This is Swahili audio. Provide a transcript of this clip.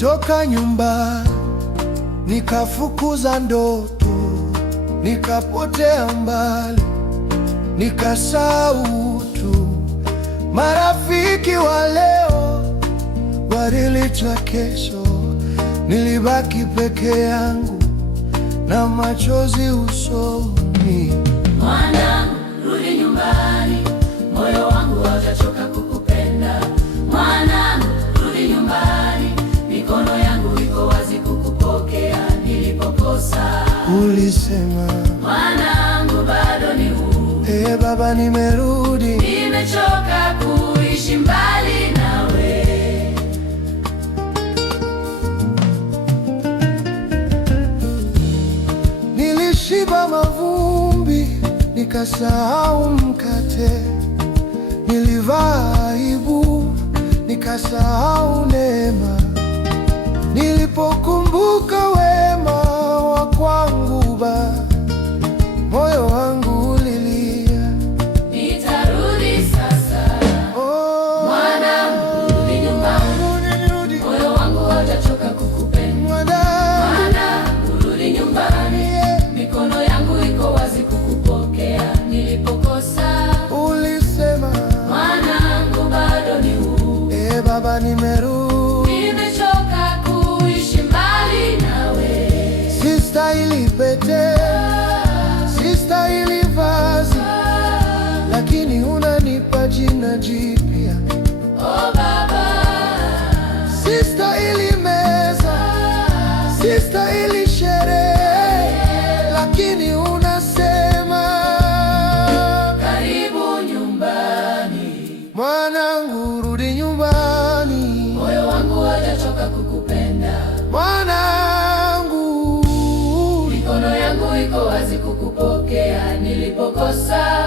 Nilitoka nyumbani, nikafukuza ndoto, nikapotea mbali, nikasahau utu. Marafiki wa leo walilitwa kesho, nilibaki peke yangu na machozi usoni. Mwanangu, rudi nyumbani, moyo wangu haujachoka kukupenda. Mwanangu, rudi nyumbani, mikono yangu iko wazi kukupokea nilipokosa. Ulisema mwanangu, bado ni huru. Baba, nimerudi, nimechoka kuishi mbali nawe. Nilishiba mavumbi, nikasahau mkate. Nilivaa aibu, nikasahau neema. Nilipokumbuka wema wa kwangu Baba, moyo wangu ulilia. Nitarudi sasa. Mwanangu, rudi nyumbani, moyo wangu haujachoka kukupenda. Mwanangu, rudi nyumbani, mikono yangu iko wazi kukupokea nilipokosa. Ulisema mwanangu, bado ni huru. Baba, nimerudi, nimechoka kuishi mbali nawe. Sistahili pete, sistahili vazi, lakini unanipa jina jipya. Oh Baba, sistahili meza, sistahili sherehe, lakini unasema karibu nyumbani. Mwanangu, rudi nyumbani, moyo wangu hajachoka kukupenda. Mwanangu, mikono yangu iko wazi kukupokea nilipokosa.